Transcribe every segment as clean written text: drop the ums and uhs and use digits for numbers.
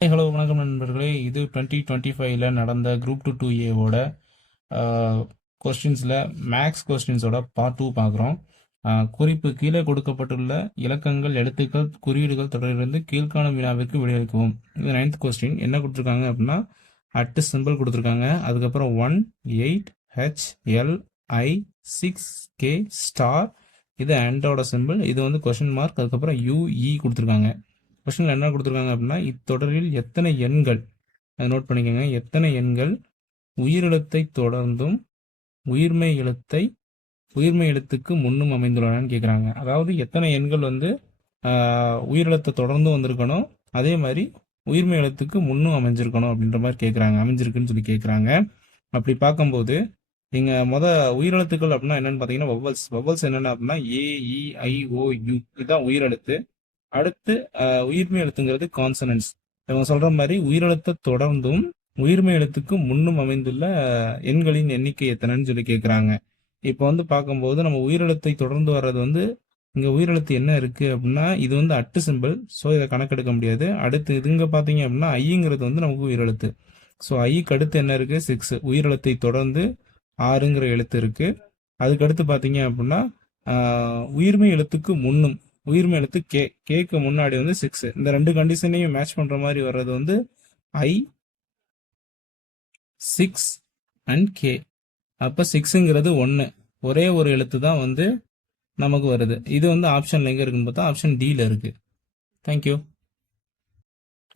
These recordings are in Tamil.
ஹலோ வணக்கம் நண்பர்களே. இது 2025 நடந்த குரூப் 2A கொஸ்டின்ஸில் மேக்ஸ் கொஸ்டின்ஸோட பார்ட் 2 பார்க்குறோம். குறிப்பு: கீழே கொடுக்கப்பட்டுள்ள இலக்கங்கள், எழுத்துக்கள், குறியீடுகள் தொடரிலிருந்து கீழ்காணும் வினாவிற்கு விடையளிக்கவும். இது 9th கொஸ்டின். என்ன கொடுத்துருக்காங்க அப்படின்னா, அட்டு சிம்பிள் கொடுத்துருக்காங்க. அதுக்கப்புறம் 1 8 H L I 6 K star, இது அண்டோட சிம்பிள். இது வந்து கொஸ்டின் மார்க். அதுக்கப்புறம் UE கொடுத்துருக்காங்க. கொஸ்டினில் என்ன கொடுத்துருக்காங்க அப்படின்னா, இத்தொடரில் எத்தனை எண்கள், அதை நோட் பண்ணிக்கோங்க, எத்தனை எண்கள் உயிரெழுத்தை தொடர்ந்தும் உயிர்மை எழுத்துக்கு முன்னும் அமைந்துள்ளனன்னு கேட்குறாங்க. அதாவது எத்தனை எண்கள் வந்து உயிரெழுத்தை தொடர்ந்தும் வந்திருக்கணும், அதே மாதிரி உயிர்மை எழுத்துக்கு முன்னும் அமைஞ்சிருக்கணும் அப்படின்ற மாதிரி கேட்குறாங்க, அமைஞ்சிருக்குன்னு சொல்லி கேட்குறாங்க. அப்படி பார்க்கும்போது இங்கே உயிரெழுத்துக்கள் அப்படின்னா என்னென்னு பார்த்தீங்கன்னா வவ்வல்ஸ் என்னென்ன அப்படின்னா AEIOU, இதுதான் உயிரெழுத்து. அடுத்து உயிர்மை எழுத்துங்கிறது கான்சனன்ஸ். இவங்க சொல்ற மாதிரி உயிரெழுத்தை தொடர்ந்தும் உயிர்மை எழுத்துக்கு முன்னும் அமைந்துள்ள எண்களின் எண்ணிக்கை எத்தனைன்னு சொல்லி கேட்குறாங்க. இப்போ வந்து பார்க்கும்போது நம்ம உயிரெழுத்தை தொடர்ந்து வர்றது வந்து இங்கே உயிரெழுத்து என்ன இருக்குது அப்படின்னா, இது வந்து அட்டு சிம்பிள். ஸோ இதை கணக்கெடுக்க முடியாது. அடுத்து இதுங்க பார்த்தீங்க அப்படின்னா ஐங்கிறது வந்து நமக்கு உயிரெழுத்து. ஸோ ஐக்கு அடுத்து என்ன இருக்குது? 6. உயிரெழுத்தை தொடர்ந்து 6ங்கிற எழுத்து இருக்குது. அதுக்கடுத்து பார்த்தீங்க அப்படின்னா உயிர்மை எழுத்துக்கு முன்னும், உயிர்மை எழுத்து கேக்கு முன்னாடி வந்து 6. இந்த ரெண்டு கண்டிஷனையும் மேட்ச் பண்ற மாதிரி வர்றது வந்து I 6 அண்ட் K. அப்போ 6ங்கிறது 1, ஒரே ஒரு எழுத்து தான் வந்து நமக்கு வருது. இது வந்து ஆப்ஷன்ல எங்க இருக்குன்னு பார்த்தா ஆப்ஷன் டியில் இருக்கு. தேங்க்யூ.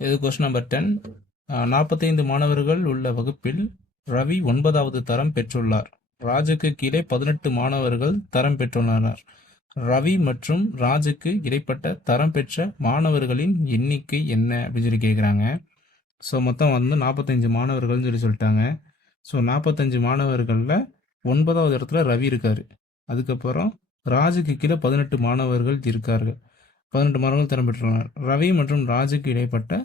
இது கொஸ்டின் நம்பர் 10. 45 மாணவர்கள் உள்ள வகுப்பில் ரவி 9வது தரம் பெற்றுள்ளார். ராஜுக்கு கீழே 18 மாணவர்கள் தரம் பெற்றுள்ளனர். ரவி மற்றும் ராஜுக்கு இடைப்பட்ட தரம் பெற்ற மாணவர்களின் எண்ணிக்கை என்ன அப்படின்னு சொல்லி கேட்குறாங்க. ஸோ மொத்தம் வந்து 45 மாணவர்கள்னு சொல்லிட்டாங்க. ஸோ 45 மாணவர்களில் 9வது இடத்துல ரவி இருக்கார். அதுக்கப்புறம் ராஜுக்கு கீழே 18 மாணவர்கள் இருக்கார்கள். 18 மாணவர்கள் தரம் பெற்றுள்ளனர். ரவி மற்றும் ராஜுக்கு இடைப்பட்ட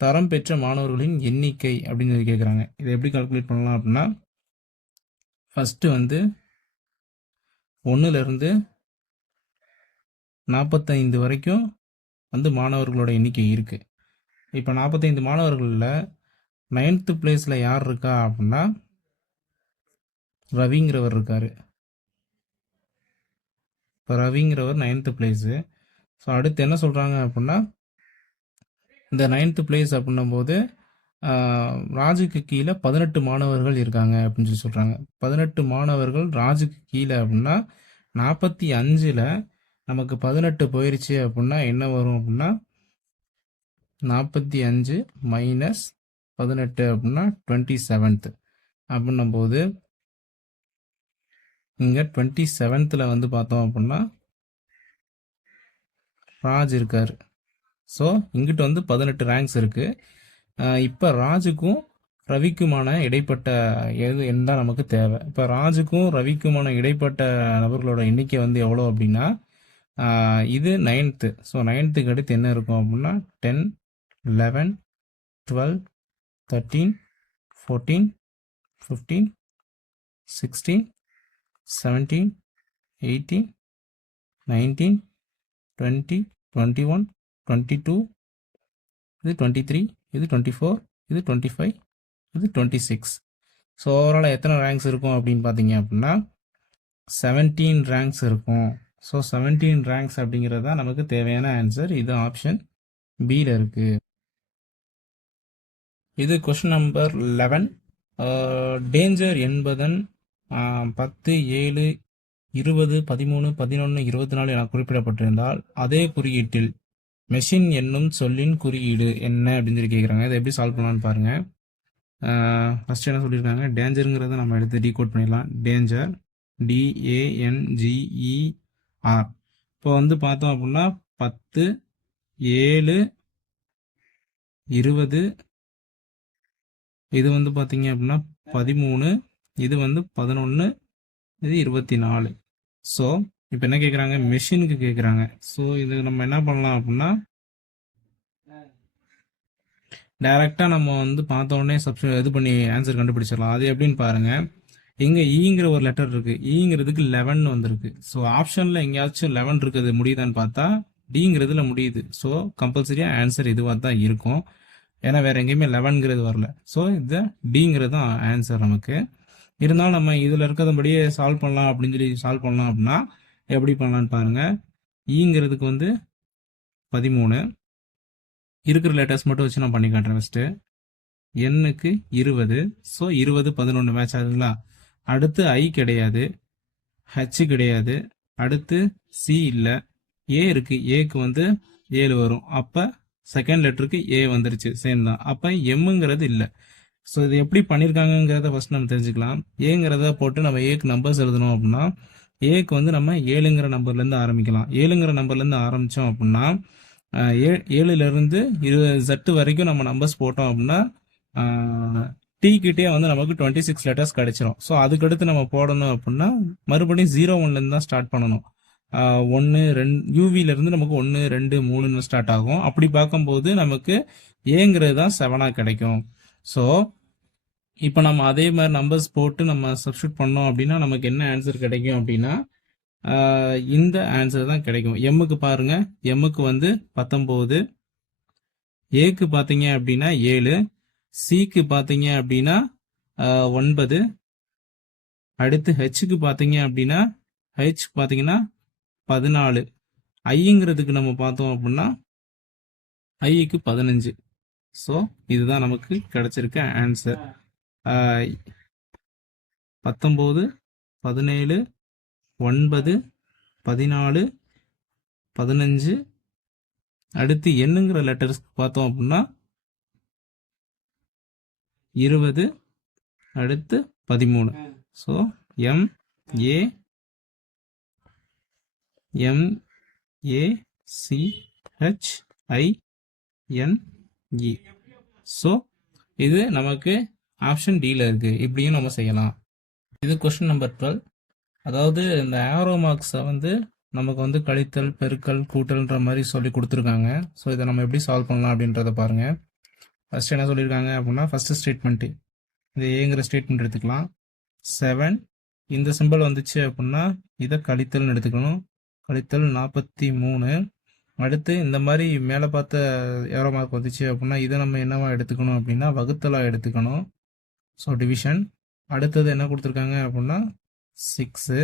தரம் பெற்ற மாணவர்களின் எண்ணிக்கை அப்படின்னு சொல்லி கேட்குறாங்க. இதை எப்படி கால்குலேட் பண்ணலாம் அப்படின்னா, ஃபஸ்ட்டு வந்து 1லேருந்து 45 வரைக்கும் வந்து மாணவர்களோட எண்ணிக்கை இருக்குது. இப்போ 45 மாணவர்களில் 9th பிளேஸில் யார் இருக்கா அப்படின்னா ரவிங்கிறவர் இருக்கார். இப்போ ரவிங்கிறவர் 9th பிளேஸு. ஸோ அடுத்து என்ன சொல்கிறாங்க அப்படின்னா, இந்த 9th பிளேஸ் அப்படின்னும் போது ராஜுக்கு கீழே 18 மாணவர்கள் இருக்காங்க அப்படின்னு சொல்லி சொல்கிறாங்க. 18 மாணவர்கள் ராஜுக்கு கீழே அப்படின்னா 45ல் நமக்கு 18 போயிடுச்சு அப்படின்னா என்ன வரும் அப்படின்னா 45 மைனஸ் 18 அப்படின்னா 27th அப்படின்னும் போது இங்கே 27th வந்து பார்த்தோம் அப்படின்னா ராஜ் இருக்கார். ஸோ இங்கிட்ட வந்து 18 ரேங்க்ஸ் இருக்குது. இப்போ ராஜுக்கும் ரவிக்குமான இடைப்பட்ட எண் தான் நமக்கு தேவை. இப்போ ராஜுக்கும் ரவிக்குமான இடைப்பட்ட நபர்களோட எண்ணிக்கை வந்து எவ்வளோ அப்படின்னா, இது 9th. ஸோ 9th அடுத்து என்ன இருக்கும் அப்படின்னா 10 11 12 13 14 15 16 17 18 19 20 21 22, இது 23, இது 24, இது 25, இது 26. ஸோ ஓவரால் எத்தனை ரேங்க்ஸ் இருக்கும் அப்படின்னு பார்த்தீங்க அப்படின்னா 17 ரேங்க்ஸ் இருக்கும். ஸோ 17 ரேங்க்ஸ் அப்படிங்கிறது தான் நமக்கு தேவையான ஆன்சர். இது ஆப்ஷன் பியில் இருக்குது. இது கொஸ்டின் நம்பர் 11. டேஞ்சர் என்பதன் 10 7 20 13 11 24 என குறிப்பிடப்பட்டிருந்தால் அதே குறியீட்டில் மெஷின் என்னும் சொல்லின் குறியீடு என்ன அப்படின்னு சொல்லி கேட்குறாங்க. இதை எப்படி சால்வ் பண்ணலான்னு பாருங்கள். ஃபஸ்ட்டு என்ன சொல்லியிருக்காங்க, டேஞ்சருங்கிறத நம்ம எடுத்து டீகோட் பண்ணிடலாம். Danger DANGER. இப்போ வந்து பார்த்தோம் அப்படின்னா 10 7 20, இது வந்து பார்த்தீங்க அப்படின்னா 13, இது வந்து 11, இது 24. ஸோ இப்போ என்ன கேட்குறாங்க, மெஷினுக்கு கேட்குறாங்க. ஸோ இது நம்ம என்ன பண்ணலாம் அப்படின்னா டைரெக்டாக நம்ம வந்து பார்த்தோன்னே இது பண்ணி ஆன்சர் கண்டுபிடிச்சிடலாம். அது எப்படின்னு பாருங்கள். இங்கே ஈங்கிற ஒரு லெட்டர் இருக்குது. ஈங்கிறதுக்கு 11 வந்திருக்கு. ஸோ ஆப்ஷனில் எங்கேயாச்சும் 11 இருக்குது முடியுதான்னு பார்த்தா டிங்கிறதுல முடியுது. ஸோ கம்பல்சரியாக ஆன்சர் இதுவாக தான் இருக்கும். ஏன்னா வேற எங்கேயுமே 11ங்கிறது வரல. ஸோ இது டிங்கிறது தான் ஆன்சர் நமக்கு. இருந்தாலும் நம்ம இதில் இருக்கிறதபடியே சால்வ் பண்ணலாம் அப்படின்னு சொல்லி சால்வ் பண்ணலாம் அப்படின்னா எப்படி பண்ணலான்னு பாருங்க. ஈங்கிறதுக்கு வந்து 13 இருக்கிற லெட்டர்ஸ் மட்டும் வச்சு நான் பண்ணி காட்டுறேன். ஃபஸ்ட்டு எண்ணுக்கு 20. ஸோ 20 11 மேட்ச் ஆகுதுங்களா? அடுத்து ஐ கிடையாது, ஹச் கிடையாது, அடுத்து சி இல்லை, ஏ இருக்கு. ஏக்கு வந்து 7 வரும். அப்போ செகண்ட் லெட்டருக்கு ஏ வந்துருச்சு, சேம் தான். அப்போ எம்முங்கிறது இல்லை. ஸோ இது எப்படி பண்ணியிருக்காங்கங்கிறத ஃபர்ஸ்ட் நம்ம தெரிஞ்சுக்கலாம். ஏங்கிறத போட்டு நம்ம ஏக்கு நம்பர்ஸ் எழுதணும் அப்படின்னா ஏக்கு வந்து நம்ம 7ங்கிற நம்பர்லேருந்து ஆரம்பிக்கலாம். 7ங்கிற நம்பர்லேருந்து ஆரம்பித்தோம் அப்படின்னா 7லேருந்து 20 வரைக்கும் நம்ம நம்பர்ஸ் போட்டோம் அப்படின்னா டி கிட்டே வந்து நமக்கு 26 லெட்டர்ஸ் கிடைச்சிரும். ஸோ அதுக்கடுத்து நம்ம போடணும் அப்படின்னா மறுபடியும் 01லேருந்து தான் ஸ்டார்ட் பண்ணணும். 1 2 யூவிலேருந்து நமக்கு 1 2 3ன்னு ஸ்டார்ட் ஆகும். அப்படி பார்க்கும்போது நமக்கு ஏங்கிறது தான் 7ஆக கிடைக்கும். ஸோ இப்போ நம்ம அதே மாதிரி நம்பர்ஸ் போட்டு நம்ம சப்ஸ்டியூட் பண்ணோம் அப்படின்னா நமக்கு என்ன ஆன்சர் கிடைக்கும் அப்படின்னா இந்த ஆன்சர் தான் கிடைக்கும். எம்முக்கு பாருங்க, எம்முக்கு வந்து 19, ஏக்கு பார்த்தீங்க அப்படின்னா 7, சிக்கு பார்த்தீங்க அப்படின்னா 9, அடுத்து ஹெச்சுக்கு பார்த்தீங்க அப்படின்னா ஹெச் பார்த்தீங்கன்னா 14, ஐங்கிறதுக்கு நம்ம பார்த்தோம் அப்படின்னா ஐக்கு 15. ஸோ இதுதான் நமக்கு கிடைச்சிருக்க ஆன்சர். 19, 17, 9, 14, 15. அடுத்து என்னங்கிற லெட்டர்ஸ்க்கு பார்த்தோம் அப்படின்னா 20, அடுத்து 13. So M A C H I N E. So இது நமக்கு ஆப்ஷன் டியில் இருக்குது. இப்படியும் நம்ம செய்யலாம். இது கொஸ்டின் நம்பர் 12. அதாவது இந்த ஆரோ மார்க்ஸை வந்து நமக்கு வந்து கழித்தல், பெருக்கல், கூட்டல்ன்ற மாதிரி சொல்லி கொடுத்துருக்காங்க. ஸோ இதை நம்ம எப்படி சால்வ் பண்ணலாம் அப்படின்றத பாருங்கள். ஃபஸ்ட்டு என்ன சொல்லியிருக்காங்க அப்படின்னா ஃபஸ்ட்டு ஸ்டேட்மெண்ட்டு இது ஏங்கிற ஸ்டேட்மெண்ட் எடுத்துக்கலாம். 7 இந்த சிம்பிள் வந்துச்சு அப்படின்னா இதை கழித்தல்னு எடுத்துக்கணும். கழித்தல் 43. அடுத்து இந்த மாதிரி மேலே பார்த்த ஏரோ மார்க் வந்துச்சு அப்படின்னா இதை நம்ம என்னவா எடுத்துக்கணும் அப்படின்னா வகுத்தலாக எடுத்துக்கணும். So division. அடுத்தது என்ன கொடுத்துருக்காங்க அப்படின்னா 6.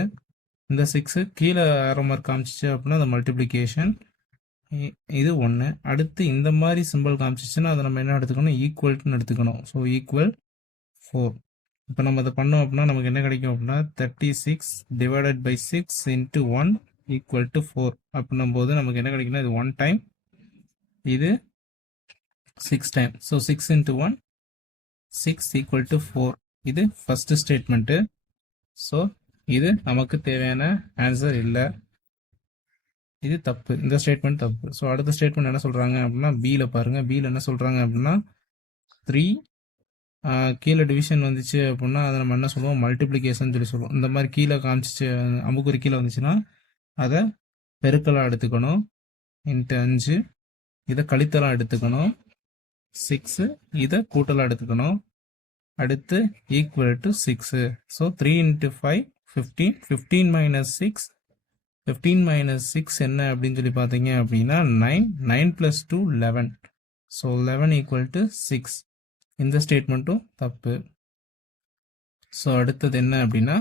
இந்த 6 கீழே ஏரோ மார்க் காமிச்சிச்சு அப்படின்னா அது மல்டிப்ளிகேஷன். இது 1. அடுத்து இந்த மாதிரி சிம்பிள் காமிச்சிச்சுன்னா அதை நம்ம என்ன எடுத்துக்கணும், ஈக்குவல்ட்டுன்னு எடுத்துக்கணும். So equal 4. இப்போ நம்ம அதை பண்ணோம் அப்படின்னா நமக்கு என்ன கிடைக்கும் அப்படின்னா 36 divided by 6 into 1 equal to 4 அப்படின்னும் போது நமக்கு என்ன கிடைக்குன்னா இது 1 டைம், இது 6 time. So 6 into 1 6 equal to 4. இது ஃபர்ஸ்ட் ஸ்டேட்மெண்ட்டு. ஸோ இது நமக்கு தேவையான ஆன்சர் இல்லை, இது தப்பு. இந்த ஸ்டேட்மெண்ட் தப்பு. ஸோ அடுத்த ஸ்டேட்மெண்ட் என்ன சொல்கிறாங்க அப்படின்னா பியில் பாருங்கள். பியில் என்ன சொல்கிறாங்க அப்படின்னா 3 கீழே டிவிஷன் வந்துச்சு அப்படின்னா அதை நம்ம என்ன சொல்லுவோம், மல்டிப்ளிகேஷன் சொல்லி சொல்லுவோம். இந்த மாதிரி கீழே காமிச்சிச்சு அம்புக்குறி கீழே வந்துச்சுன்னா அதை பெருக்கலாக எடுத்துக்கணும். இன்ட்டு 5 இதை கழித்தலாக எடுத்துக்கணும். 6 இதை கூட்டலாக எடுத்துக்கணும். அடுத்து equal to 6. So 3 into 5 15. 15 minus 6 15 minus 6 என்ன அப்படின்னு சொல்லி பார்த்தீங்க அப்படின்னா 9. 9 ப்ளஸ் 2 11. So 11 equal to 6. இந்த ஸ்டேட்மெண்ட்டும் தப்பு. ஸோ அடுத்தது என்ன அப்படின்னா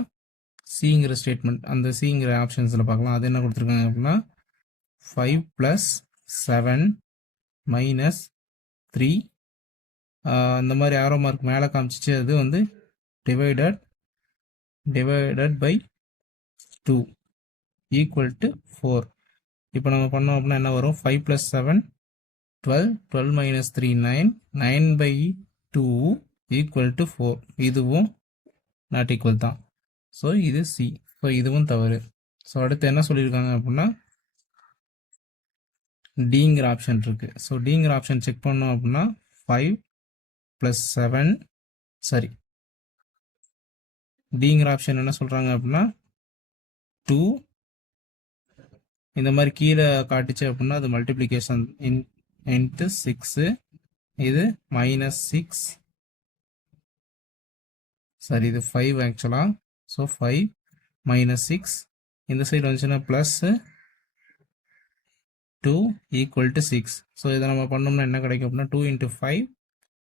சிங்கிற ஸ்டேட்மெண்ட். அந்த சிங்கிற ஆப்ஷன்ஸில் பார்க்கலாம். அது என்ன கொடுத்துருக்காங்க அப்படின்னா 5 ப்ளஸ் 7 மைனஸ் 3. இந்த மாதிரி ஆரோ மார்க் மேலே காமிச்சிச்சு அது வந்து டிவைடட் பை 2 ஈக்குவல் டு 4. இப்போ நம்ம பண்ணோம் அப்படின்னா என்ன வரும், 5 plus 7 12. 12 minus 3 9. 9 by 2 equal to 4. இதுவும் நாட் ஈக்குவல் தான். ஸோ இது சி. ஸோ இதுவும் தவறு. ஸோ அடுத்து என்ன சொல்லியிருக்காங்க அப்படின்னா டிங்கிற ஆப்ஷன் இருக்குது. ஸோ டிங்கிற ஆப்ஷன் செக் பண்ணோம் அப்படின்னா 5 ப்ளஸ் 7 சரி டிங்கிற ஆப்ஷன் என்ன சொல்கிறாங்க அப்படின்னா 2 இந்த மாதிரி கீழே காட்டுச்சு அப்படின்னா அது மல்டிப்ளிகேஷன் இன்ட்டு 6. இது மைனஸ் 6 சரி இது 5 ஆக்சுவலாக. ஸோ 5 மைனஸ் 6 இந்த சைடு வந்துச்சுன்னா ப்ளஸ் 2 ஈக்குவல் டு 6. ஸோ இதை நம்ம பண்ணோம்னா என்ன கிடைக்கும் அப்படின்னா 2 into 5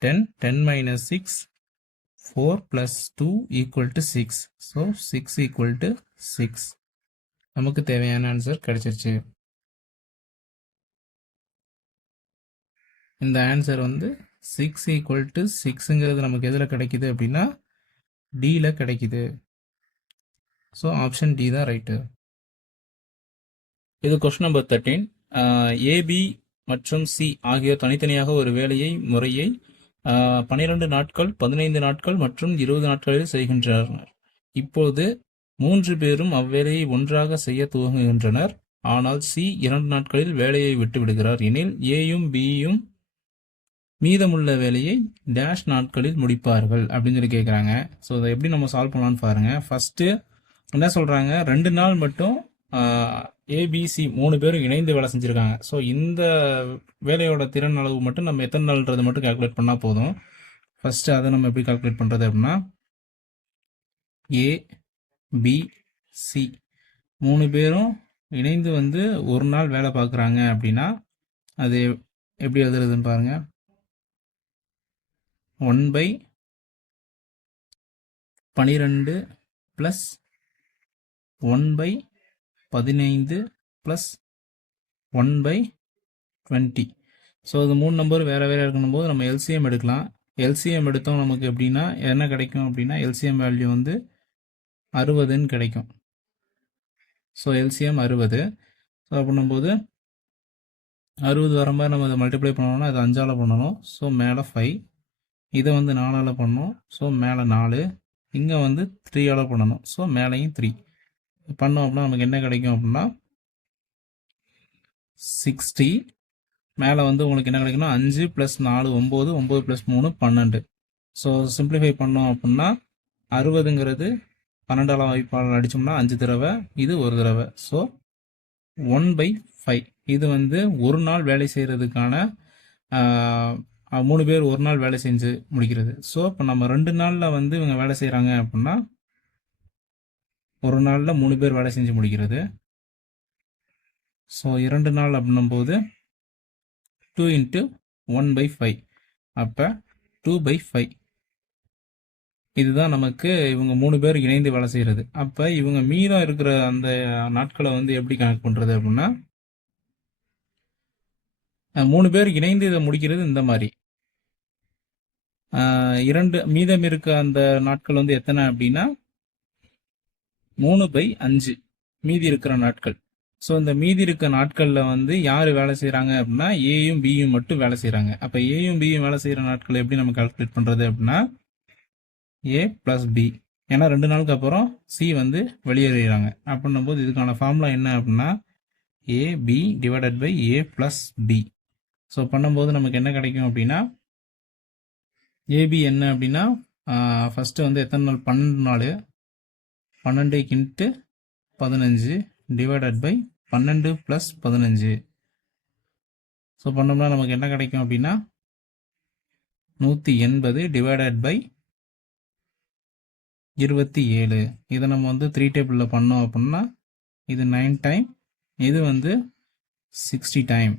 10 10 minus 6 4 plus 2 equal to 6. So 6 equal to 6. நமக்கு தேவையான ஆன்சர் கிடைச்சிருச்சு. இந்த ஆன்சர் வந்து 6 ஈக்குவல் டு 6ங்கிறது நமக்கு எதில் கிடைக்குது அப்படின்னா டியில் கிடைக்குது. ஸோ ஆப்ஷன் டி தான் ரைட்டு. இது கொஸ்டின் நம்பர் 13. ஏபி மற்றும் சி ஆகியோர் தனித்தனியாக ஒரு வேலையை முறையை 12 நாட்கள் 15 நாட்கள் மற்றும் 20 நாட்களில் செய்கின்றனர். இப்போது 3 பேரும் அவ்வேலையை ஒன்றாக செய்ய துவங்குகின்றனர். ஆனால் சி 2 நாட்களில் வேலையை விட்டு விடுகிறார் எனில் ஏயும் பியும் மீதமுள்ள வேலையை டேஷ் நாட்களில் முடிப்பார்கள் அப்படின்னு சொல்லி கேட்குறாங்க. ஸோ அதை எப்படி நம்ம சால்வ் பண்ணலான்னு பாருங்க. ஃபர்ஸ்ட்டு என்ன சொல்கிறாங்க, 2 நாள் மட்டும் ஏபிசி 3 பேரும் இணைந்து வேலை செஞ்சுருக்காங்க. ஸோ இந்த வேலையோட திறன் அளவு மட்டும் நம்ம எத்தனை நாள்ன்றது மட்டும் கால்குலேட் பண்ணால் போதும். ஃபஸ்ட்டு அதை நம்ம எப்படி கால்குலேட் பண்ணுறது அப்படின்னா ஏ பி சி 3 பேரும் இணைந்து வந்து ஒரு நாள் வேலை பார்க்குறாங்க அப்படின்னா அது எப்படி எழுதுறதுன்னு பாருங்கள். 1/12 ப்ளஸ் 1/15 ப்ளஸ் 1/20. ஸோ இது 3 நம்பர் வேறு வேறு இருக்கணும் போது நம்ம எல்சிஎம் எடுக்கலாம். எல்சிஎம் எடுத்தோம் நமக்கு எப்படின்னா என்ன கிடைக்கும் அப்படின்னா எல்சிஎம் வேல்யூ வந்து 60ன்னு கிடைக்கும். So LCM 60. ஸோ அப்படின்னும்போது 60 வர மாதிரி நம்ம அதை மல்டிப்ளை பண்ணோம்னா அது 5ஆல் பண்ணணும். ஸோ மேலே 5, இதை வந்து 4ஆல் பண்ணணும். ஸோ மேலே 4, இங்கே வந்து 3ஆல் பண்ணணும். ஸோ மேலேயும் 3 பண்ணோம் அப்படின்னா நமக்கு என்ன கிடைக்கும் அப்படின்னா 60. மேலே வந்து உங்களுக்கு என்ன கிடைக்குன்னா 5 + 4 9, 9 + 3 12. ஸோ சிம்பிளிஃபை பண்ணோம் அப்படின்னா 60ங்கிறது 12ஆல் வாய்ப்பால் அடித்தோம்னா 5 தடவை, இது ஒரு தடவை. ஸோ 1/5. இது வந்து ஒரு நாள் வேலை செய்கிறதுக்கான 3 பேர் ஒரு நாள் வேலை செஞ்சு முடிக்கிறது. ஸோ இப்போ நம்ம 2 நாளில் வந்து இவங்க வேலை செய்கிறாங்க அப்படின்னா ஒரு நாளில் 3 பேர் வேலை செஞ்சு முடிக்கிறது. ஸோ 2 நாள் அப்படின்னும் போது 2 × 1/5, அப்போ 2/5. இதுதான் நமக்கு இவங்க 3 பேர் இணைந்து வேலை செய்கிறது. அப்போ இவங்க மீதம் இருக்கிற அந்த நாட்களை வந்து எப்படி கணக்கு பண்ணுறது அப்படின்னா 3 பேர் இணைந்து இதை முடிக்கிறது இந்த மாதிரி. 2 மீதம் இருக்க அந்த நாட்கள் வந்து எத்தனை அப்படின்னா 3/5 மீதி இருக்கிற நாட்கள். ஸோ இந்த மீதி இருக்க நாட்களில் வந்து யார் வேலை செய்கிறாங்க அப்படின்னா ஏயும் பியும் மட்டும் வேலை செய்கிறாங்க. அப்போ ஏயும் பியும் வேலை செய்கிற நாட்களை எப்படி நம்ம கால்குலேட் பண்ணுறது அப்படின்னா ஏ ப்ளஸ் பி. ஏன்னா 2 நாளுக்கு அப்புறம் சி வந்து வெளியேறுகிறாங்க. அப்படின்னும் போது இதுக்கான ஃபார்முலா என்ன அப்படின்னா AB divided by A plus B. So பண்ணும்போது நமக்கு என்ன கிடைக்கும் அப்படின்னா ஏபி என்ன அப்படின்னா ஃபஸ்ட்டு வந்து எத்தனை நாள் 12 நாள் 12 × 15 டிவைடட் பை 12 + 15. ஸோ பண்ணோம்னா நமக்கு என்ன கிடைக்கும் அப்படின்னா 180 டிவைடட் பை 27. இதை நம்ம வந்து 3 டேபிளில் பண்ணோம் அப்படின்னா இது 9 டைம், இது வந்து 60 டைம்.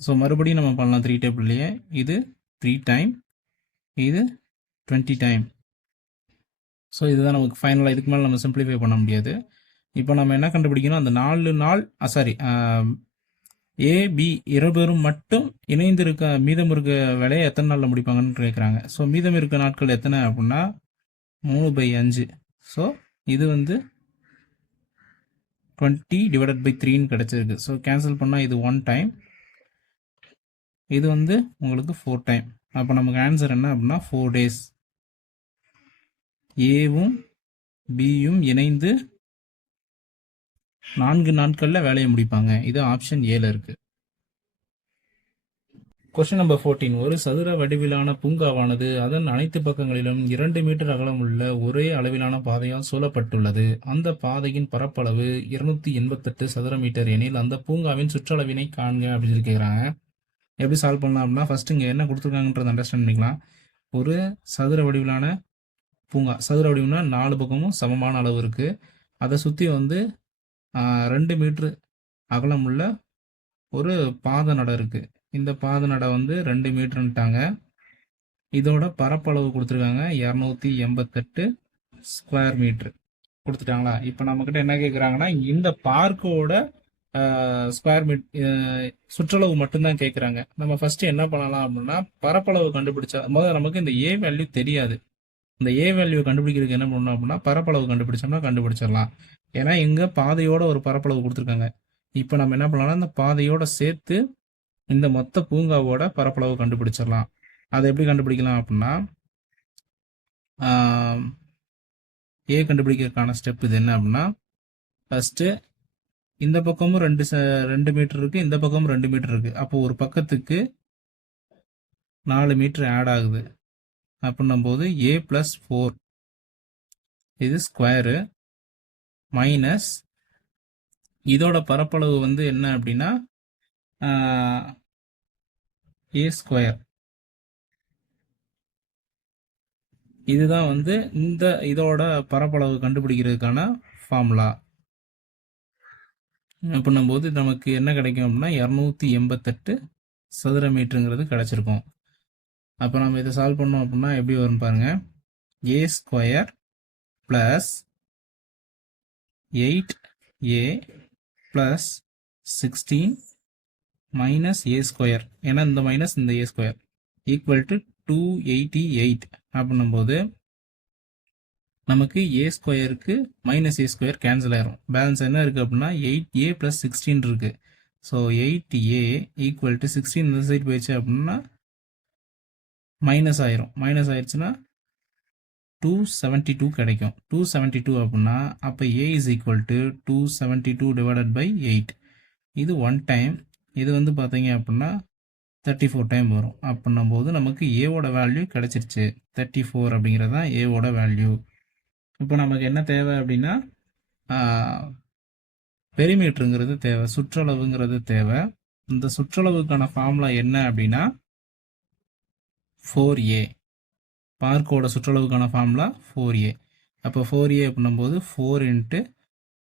ஸோ மறுபடியும் நம்ம பண்ணலாம் 3 டேபிள்லேயே. இது 3 டைம், இது 20 டைம். ஸோ இதுதான் நமக்கு ஃபைனலாக. இதுக்கு மேலே நம்ம சிம்பிளிஃபை பண்ண முடியாது. இப்போ நம்ம என்ன கண்டுபிடிக்கணும், அந்த 4 நாள் ஏபி 2 பேரும் மட்டும் இணைந்து இருக்க மீதம் இருக்க வேலையை எத்தனை நாளில் முடிப்பாங்கன்னு கேட்குறாங்க. ஸோ மீதம் இருக்க நாட்கள் எத்தனை அப்படின்னா 3/5. ஸோ இது வந்து 20 டிவைடட் பை 3ன்னு கிடச்சிருக்கு. ஸோ கேன்சல் பண்ணால் இது 1 டைம், இது வந்து உங்களுக்கு 4 டைம். அப்போ நமக்கு ஆன்சர் என்ன அப்படின்னா 4 days. ஏவும் பியும் இணைந்து 4 நாட்களில் வேலையை முடிப்பாங்க. இது ஆப்ஷன் ஏல இருக்கு. Question number 14. ஒரு சதுர வடிவிலான பூங்காவானது அதன் அனைத்து பக்கங்களிலும் 2 மீட்டர் அகலம் உள்ள ஒரே அளவிலான பாதையால் சூழப்பட்டுள்ளது. அந்த பாதையின் பரப்பளவு 288 சதுர மீட்டர் எனில் அந்த பூங்காவின் சுற்றளவினை காண்க அப்படின்னு சொல்லி கேட்குறாங்க. எப்படி சால்வ் பண்ணலாம் அப்படின்னா ஃபர்ஸ்ட் இங்கே என்ன கொடுத்துருக்காங்கன்றதை அண்டர்ஸ்டாண்ட் பண்ணிக்கலாம். ஒரு சதுர வடிவிலான பூங்கா, சதுர வடிவம்னா 4 பக்கமும் சமமான அளவு இருக்குது. அதை சுற்றி வந்து 2 மீட்ரு அகலம் உள்ள ஒரு பாத நடை இருக்கு. இந்த பாத நடை வந்து 2 மீட்டர்ன்ட்டாங்க. இதோட பரப்பளவு கொடுத்துருக்காங்க 288 ஸ்கொயர் மீட்டர் கொடுத்துட்டாங்களா. இப்போ நம்மக்கிட்ட என்ன கேட்குறாங்கன்னா இந்த பார்க்கோட ஸ்கொயர் மீட் சுற்றளவு மட்டும்தான் கேட்குறாங்க. நம்ம ஃபர்ஸ்ட் என்ன பண்ணலாம் அப்படின்னா பரப்பளவு கண்டுபிடிச்சா முதல்ல நமக்கு இந்த ஏ வேல்யூ தெரியாது. இந்த ஏ வேல்யூ கண்டுபிடிக்கிறதுக்கு என்ன பண்ணணும் அப்படின்னா பரப்பளவு கண்டுபிடிச்சோம்னா கண்டுபிடிச்சிடலாம். ஏன்னா இங்க பாதையோட ஒரு பரப்பளவு கொடுத்துருக்காங்க. இப்போ நம்ம என்ன பண்ணலாம்னா இந்த பாதையோட சேர்த்து இந்த மொத்த பூங்காவோட பரப்பளவு கண்டுபிடிச்சிடலாம். அதை எப்படி கண்டுபிடிக்கலாம் அப்படின்னா ஏ கண்டுபிடிக்கிறதுக்கான ஸ்டெப் இது என்ன அப்படின்னா ஃபர்ஸ்ட் இந்த பக்கமும் 2 மீட்டர் இருக்கு, இந்த பக்கமும் 2 மீட்டர் இருக்கு. அப்போ ஒரு பக்கத்துக்கு 4 மீட்டர் ஆட் ஆகுது. அப்படின்னும் போது ஏ பிளஸ் 4 இது ஸ்கொயரு மைனஸ் இதோட பரப்பளவு வந்து என்ன அப்படின்னா ஏ ஸ்கொயர். இதுதான் வந்து இதோட பரப்பளவு கண்டுபிடிக்கிறதுக்கான ஃபார்முலா. அப்படின்னும் போது நமக்கு என்ன கிடைக்கும் அப்படின்னா 288 சதுர மீட்டருங்கிறது கிடைச்சிருக்கும். அப்போ நம்ம இதை சால்வ் பண்ணோம் அப்படின்னா எப்படி வரும் பாருங்க. A square plus 8a plus 16 minus a square, ஏன்னா இந்த மைனஸ் இந்த ஏ ஸ்கொயர் ஈக்குவல் டு 288. அப்படின்னும் போது நமக்கு ஏ ஸ்கொயருக்கு மைனஸ் ஏ ஸ்கொயர் கேன்சல் ஆயிரும். பேலன்ஸ் என்ன இருக்கு அப்படின்னா 8a பிளஸ் 16 இருக்கு. ஸோ 8a ஈக்குவல் டு 16 இந்த சைடு போயிடுச்சு அப்படின்னா மைனஸ் ஆயிரும். மைனஸ் ஆயிடுச்சுன்னா 272 கிடைக்கும். 272 அப்படின்னா அப்போ a is equal to 272 divided by 8. இது 1 டைம். இது வந்து பார்த்தீங்க அப்படின்னா 34 டைம் வரும். அப்படின்னும் போது நமக்கு ஏவோட வேல்யூ கிடைச்சிருச்சு. 34 அப்படிங்கிறது தான் ஏவோட வேல்யூ. இப்போ நமக்கு என்ன தேவை அப்படின்னா பெரிமீட்டருங்கிறது தேவை, சுற்றளவுங்கிறது தேவை. இந்த சுற்றளவுக்கான ஃபார்முலா என்ன அப்படின்னா 4a. பார்க்கோட சுற்றளவுக்கான ஃபார்முலா 4a. அப்போ 4a அப்படின்னும் போது 4 இன்ட்டு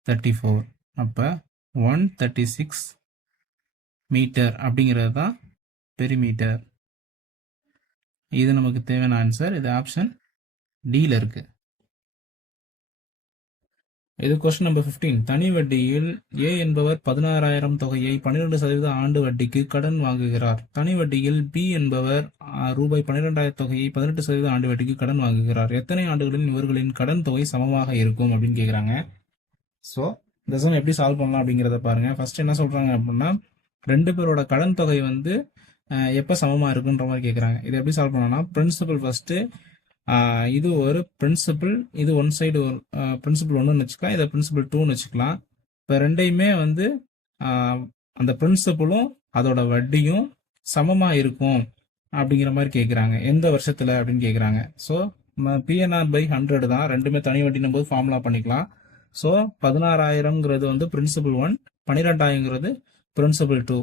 34, அப்போ 136 மீட்டர் அப்படிங்கிறது தான் பெரிமீட்டர். இது நமக்கு தேவையான ஆன்சர். இது ஆப்ஷன் டியில் இருக்கு. இது கொஸ்டின் நம்பர் 15. தனி வட்டியில் ஏ என்பவர் 16,000 தொகையை 12% ஆண்டு வட்டிக்கு கடன் வாங்குகிறார். தனி வட்டியில் பி என்பவர் ரூபாய் 12,000 தொகையை 18% ஆண்டு வட்டிக்கு கடன் வாங்குகிறார். எத்தனை ஆண்டுகளில் இவர்களின் கடன் தொகை சமமாக இருக்கும் அப்படின்னு கேட்குறாங்க. ஸோ இந்த சம் எப்படி சால்வ் பண்ணலாம் அப்படிங்கிறத பாருங்க. ஃபர்ஸ்ட் என்ன சொல்றாங்க அப்படின்னா 2 பேரோட கடன் தொகை வந்து எப்போ சமமாக இருக்குன்ற மாதிரி கேட்குறாங்க. இதை எப்படி சால்வ் பண்ணலாம்னா பிரின்சிபல் ஃபர்ஸ்ட் இது ஒரு பிரின்சிபல், இது ஒன் சைடு பிரின்சிபல் 1ன்னு வச்சுக்கலாம், இதை பிரின்சிபல் 2ன்னு வச்சுக்கலாம். இப்போ ரெண்டையுமே வந்து அந்த பிரின்சிபலும் அதோட வட்டியும் சமமாக இருக்கும் அப்படிங்கிற மாதிரி கேட்குறாங்க. எந்த வருஷத்தில் அப்படின்னு கேட்குறாங்க. ஸோ பிஎன்ஆர் பை 100 தான், ரெண்டுமே தனி வட்டினும் போது ஃபார்முலா பண்ணிக்கலாம். ஸோ 16,000ங்கிறது வந்து பிரின்சிபல் 1, 12,000ங்கிறது பிரின்சிபல் 2.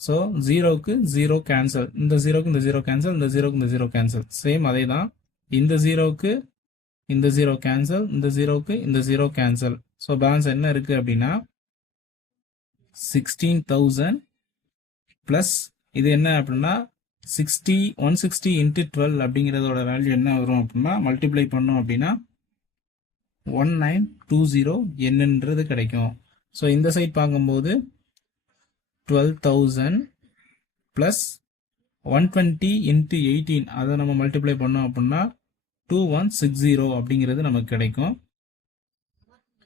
ஸோ 0க்கு 0 கேன்சல், இந்த 0க்கு இந்த 0 கேன்சல், இந்த 0க்கு இந்த 0 கேன்சல், சேம் அதே தான். இந்த 0க்கு இந்த 0 கேன்சல், இந்த 0க்கு இந்த 0 கேன்சல். ஸோ பேலன்ஸ் என்ன இருக்கு அப்படின்னா 16,000 பிளஸ் இது என்ன அப்படின்னா 160 இன்ட்டு 12 அப்படிங்கிறதோட வேல்யூ என்ன வரும் அப்படின்னா மல்டிப்ளை பண்ணோம் அப்படின்னா 1920 என்னன்றது கிடைக்கும். ஸோ இந்த சைட் பார்க்கும்போது 12,000 பிளஸ் 120 இன்ட்டு 18 அதை நம்ம மல்டிப்ளை பண்ணோம் அப்படின்னா 2160 அப்படிங்கிறது நமக்கு கிடைக்கும்.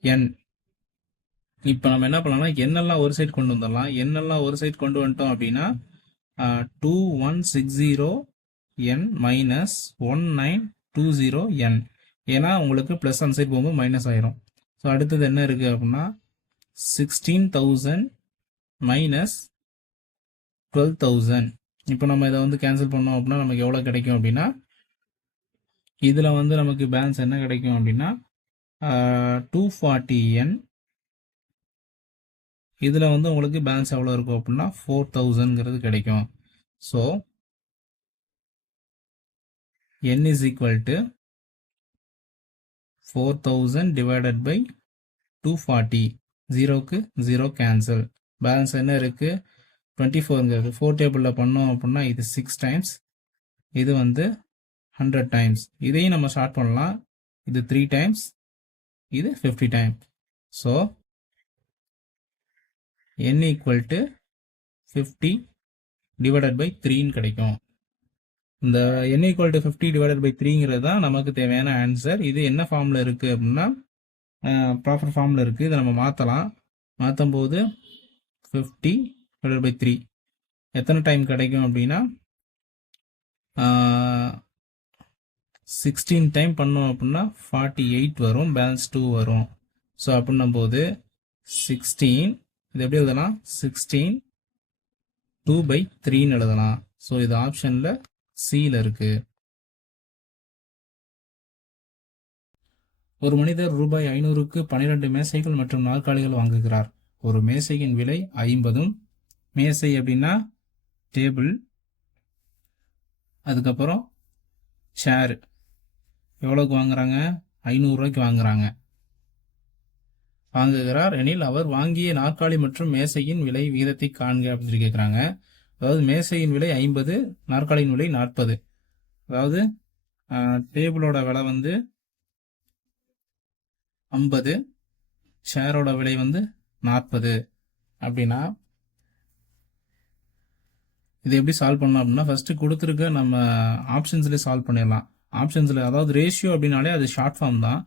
என் இப்போ நம்ம என்ன பண்ணலாம்னா என்னெல்லாம் ஒரு சைட் கொண்டு வந்துடலாம். என்னெல்லாம் ஒரு சைட் கொண்டு வந்துட்டோம் அப்படின்னா 2160 என் மைனஸ் 1920 என், ஏன்னா உங்களுக்கு ப்ளஸ் அந்த சைட் போகும்போது மைனஸ் ஆயிரும். ஸோ அடுத்தது என்ன இருக்கு அப்படின்னா 16,000 மைனஸ் 12,000. இப்போ நம்ம இதை வந்து கேன்சல் பண்ணோம் அப்படின்னா நமக்கு எவ்வளோ கிடைக்கும் அப்படின்னா இதில் வந்து நமக்கு பேலன்ஸ் என்ன கிடைக்கும் அப்படின்னா 240 என். இதில் வந்து உங்களுக்கு பேலன்ஸ் எவ்வளோ இருக்கும் அப்படின்னா 4,000ங்கிறது கிடைக்கும். So n is equal to 4,000 divided by 240. 0க்கு 0 கேன்சல், பேலன்ஸ் என்ன இருக்கு 24ங்கிறது 4 டேபிளில் பண்ணோம் அப்படின்னா இது 6 டைம்ஸ், இது வந்து 100 டைம்ஸ். இதையும் நம்ம ஷார்ட் பண்ணலாம். இது 3 டைம்ஸ், இது 50 time. So n equal to 50 divided by 3ன்னு கிடைக்கும். இந்த n equal to 50 divided by 3ங்கிறது தான் நமக்கு தேவையான ஆன்சர். இது என்ன ஃபார்மில் இருக்குது அப்படின்னா ப்ராப்பர் ஃபார்மில் இருக்குது. இதை நம்ம மாற்றலாம். மாற்றும் போது 50 டிவைடட் பை 3 எத்தனை டைம் கிடைக்கும் அப்படின்னா 16 டைம் பண்ணோம் அப்படின்னா 48 வரும், பேலன்ஸ் 2 வரும். ஸோ அப்படின்னும் போது 16 இது எப்படி எழுதலாம், 16 2/3ன்னு எழுதலாம். ஸோ இது ஆப்ஷனில் சியில் இருக்கு. ஒரு மனிதர் ரூபாய் 500க்கு 12 மேசைகள் மற்றும் நாற்காலிகள் வாங்குகிறார். ஒரு மேசையின் விலை 50. மேசை அப்படின்னா டேபிள், அதுக்கப்புறம் சேர் எவ்வளோக்கு வாங்குறாங்க, 500 ரூபாய்க்கு வாங்குகிறார் எனில் அவர் வாங்கிய நாற்காலி மற்றும் மேசையின் விலை விகிதத்தை காண்க அப்படின்னு சொல்லி கேட்குறாங்க. அதாவது மேசையின் விலை 50, நாற்காலியின் விலை 40. அதாவது டேபிளோட விலை வந்து 50, சேரோட விலை வந்து 40 அப்படின்னா இது எப்படி சால்வ் பண்ணலாம் அப்படின்னா ஃபர்ஸ்ட் கொடுத்துருக்க நம்ம ஆப்ஷன்ஸ்லேயே சால்வ் பண்ணிடலாம். ஆப்ஷன்ஸில் அதாவது ரேஷியோ அப்படின்னாலே அது ஷார்ட் ஃபார்ம் தான்.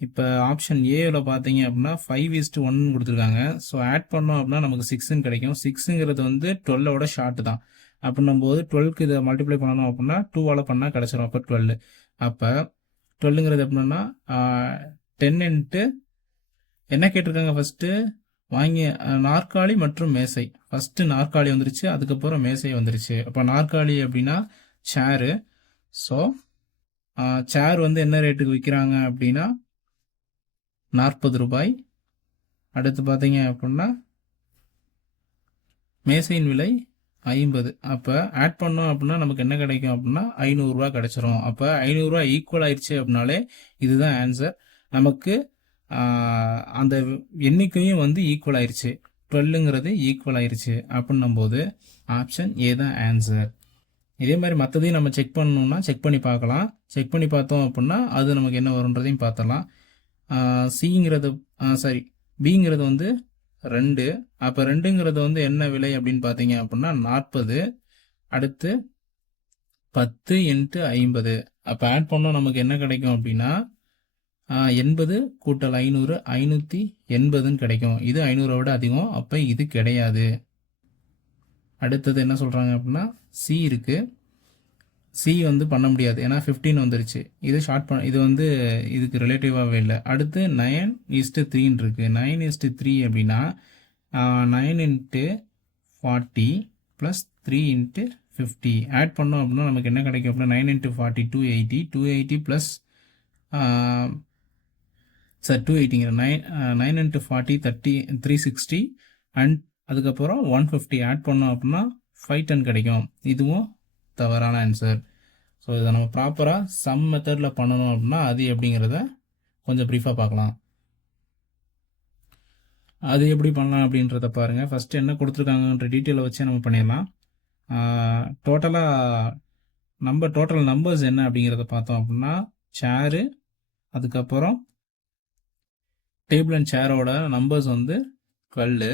இப்போ ஆப்ஷன் ஏவில் பார்த்தீங்க அப்படின்னா 5:1 கொடுத்துருக்காங்க. ஸோ ஆட் பண்ணோம் அப்படின்னா நமக்கு 6ன்னு கிடைக்கும். 6ங்கிறது வந்து 12ஓட ஷார்ட் தான். அப்படின்னும் போது 12க்கு இதை மல்டிப்ளை பண்ணணும் அப்படின்னா 2ஆல் பண்ணால் கிடச்சிரும். அப்போ 12. அப்போ 12ங்கிறது எப்படின்னா 10 இன்ட்டு என்ன கேட்டிருக்காங்க, ஃபஸ்ட்டு வாங்கிய நாற்காலி மற்றும் மேசை. ஃபஸ்ட்டு நாற்காலி வந்துருச்சு, அதுக்கப்புறம் மேசை வந்துருச்சு. அப்போ நாற்காலி அப்படின்னா சேரு. ஸோ சேர் வந்து என்ன ரேட்டுக்கு விற்கிறாங்க அப்படின்னா 40 ரூபாய். அடுத்து பார்த்தீங்க அப்படின்னா மேசையின் விலை 50. அப்போ ஆட் பண்ணோம் அப்படின்னா நமக்கு என்ன கிடைக்கும் அப்படின்னா 500 ரூபா கிடைச்சிரும். அப்போ 500 ரூபா ஈக்குவல் ஆயிடுச்சு அப்படின்னாலே இதுதான் ஆன்சர். நமக்கு அந்த எண்ணிக்கையும் வந்து ஈக்குவல் ஆயிடுச்சு, 12ங்கிறது ஈக்குவல் ஆயிடுச்சு. அப்படின்னும் போது ஆப்ஷன் ஏ தான் ஆன்சர். இதே மாதிரி மற்றதையும் நம்ம செக் பண்ணணும்னா செக் பண்ணி பார்க்கலாம். செக் பண்ணி பார்த்தோம் அப்படின்னா அது நமக்கு என்ன வரும்ன்றதையும் பார்த்தலாம். சிங்கிறது பிங்கிறது வந்து 2. அப்போ 2ங்கிறது வந்து என்ன விலை அப்படின்னு பார்த்தீங்க அப்படின்னா 40. அடுத்து 10 × 50. அப்போ ஆட் பண்ணோம் நமக்கு என்ன கிடைக்கும் அப்படின்னா 80 கூட்டல் 500 580ன்னு கிடைக்கும். இது 500 விட அதிகம். அப்போ இது கிடையாது. அடுத்தது என்ன சொல்கிறாங்க அப்படின்னா சி இருக்குது. சி வந்து பண்ண முடியாது, ஏன்னா 15 வந்துருச்சு. இது ஷார்ட் இது வந்து இதுக்கு ரிலேட்டிவாகவே இல்லை. அடுத்து 9:3 இருக்குது. 9:3 அப்படின்னா 9 × 40 + 3 × 50 ஆட் பண்ணோம் அப்படின்னா நமக்கு என்ன கிடைக்கும் அப்படின்னா 9 × 40 280 280 ப்ளஸ் 280 9 × 40 30 360 அண்ட் அதுக்கப்புறம் 150 ஆட் பண்ணோம் அப்படின்னா 510 கிடைக்கும். இதுவும் தவறான ஆன்சர். ஸோ இதை நம்ம ப்ராப்பராக சம் மெத்தடில் பண்ணணும் அப்படின்னா அது எப்படிங்கிறத கொஞ்சம் ப்ரீஃபாக பார்க்கலாம். அது எப்படி பண்ணலாம் அப்படின்றத பாருங்கள். ஃபஸ்ட்டு என்ன கொடுத்துருக்காங்கன்ற டீட்டெயிலை வச்சு நம்ம பண்ணிடலாம். டோட்டல் நம்பர்ஸ் என்ன அப்படிங்கிறத பார்த்தோம் அப்படின்னா சேரு, அதுக்கப்புறம் டேபிள் அண்ட் சேரோட நம்பர்ஸ் வந்து 12.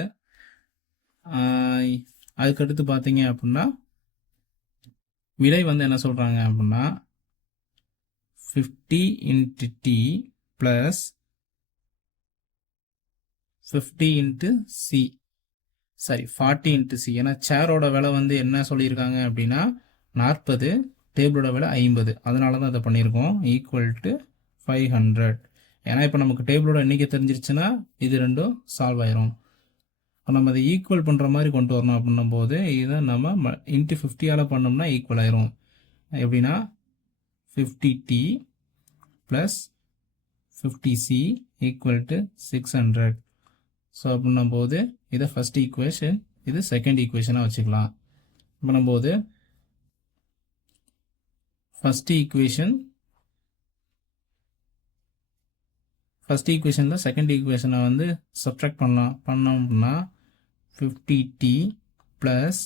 அதுக்கடுத்து பார்த்தீங்க அப்படின்னா விலை வந்து என்ன சொல்கிறாங்க அப்படின்னா 50 × T + 50 × C 40 × C. ஏன்னா சேரோட விலை வந்து என்ன சொல்லியிருக்காங்க அப்படின்னா 40, டேபிளோட விலை 50. அதனால தான் அதை பண்ணியிருக்கோம். Equal to 500. ஏன்னா இப்போ நமக்கு டேபிளோட எண்ணிக்கை தெரிஞ்சிருச்சுன்னா இது ரெண்டும் சால்வ் ஆயிரும். நம்ம அதை ஈக்குவல் பண்ணுற மாதிரி கொண்டு வரணும். அப்படின்னும் போது இதை நம்ம இன்ட்டு 50ஆல் பண்ணோம்னா ஈக்குவல் ஆயிரும். எப்படின்னா 50T + 50C = 600. ஸோ அப்படின்னும் போது இதை ஃபஸ்ட் ஈக்குவேஷன், இது செகண்ட் ஈக்குவேஷனாக வச்சுக்கலாம். பண்ணும்போது ஃபஸ்ட் ஈக்குவேஷனில் செகண்ட் ஈக்குவேஷனை வந்து சப்ட்ராக்ட் பண்ணோம்னா 50T plus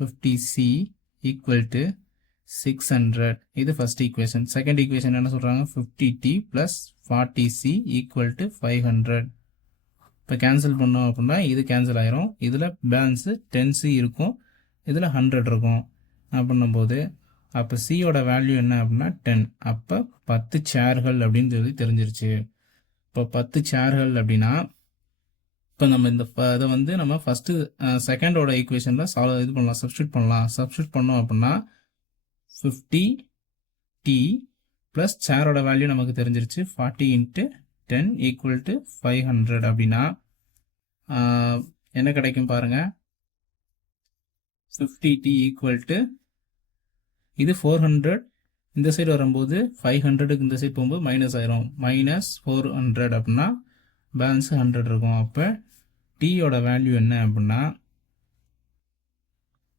50C equal to 600. இது ஃபர்ஸ்ட் ஈக்குவேஷன். செகண்ட் ஈக்குவேஷன் என்ன சொல்கிறாங்க, 50T plus 40C equal to 500. இப்போ கேன்சல் பண்ணோம் அப்படின்னா இது கேன்சல் ஆயிரும். இதில் பேலன்ஸு 10C இருக்கும், இதில் 100 இருக்கும். அப்படின்னும்போது அப்போ சியோட வேல்யூ என்ன அப்படின்னா 10. அப்போ 10 சேர்கள் அப்படின்னு சொல்லி தெரிஞ்சிருச்சு. இப்போ 10 சேர்கள் அப்படின்னா இப்போ நம்ம இந்த இதை வந்து நம்ம ஃபஸ்ட்டு செகண்டோட ஈக்குவேஷனில் இது பண்ணலாம், சப்ஸ்டியூட் பண்ணோம் அப்படின்னா 50T ப்ளஸ் சேரோட வேல்யூ நமக்கு தெரிஞ்சிருச்சு. 40 × 10 ஈக்குவல் டு 500 அப்படின்னா என்ன கிடைக்கும் பாருங்க, 50T ஈக்குவல் டு இது 400 இந்த சைடு வரும்போது 500க்கு இந்த சைடு போகும்போது மைனஸ் ஆயிரும், -400 அப்படின்னா பேலன்ஸ் 100 இருக்கும். அப்போ டீயோட வேல்யூ என்ன அப்படின்னா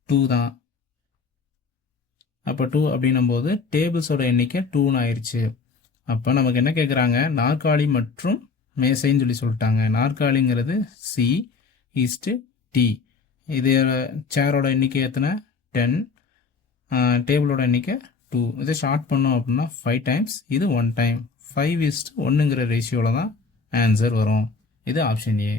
2 தான். அப்போ 2 அப்படின்னும் போது டேபிள்ஸோட எண்ணிக்கை 2ன்னு ஆயிடுச்சு. அப்போ நமக்கு என்ன கேட்குறாங்க, நாற்காலி மற்றும் மேசைன்னு சொல்லி சொல்லிட்டாங்க. நாற்காலிங்கிறது C ஈஸ்ட்டு T. இது சேரோட எண்ணிக்கை எத்தனை 10, டேபிளோட எண்ணிக்கை 2. இதை ஷார்ட் பண்ணோம் அப்படின்னா 5 டைம்ஸ், இது 1 டைம். 5:1ங்கிற ரேஷியோவில் தான் ஆன்சர் வரும். இது ஆப்ஷன் ஏ.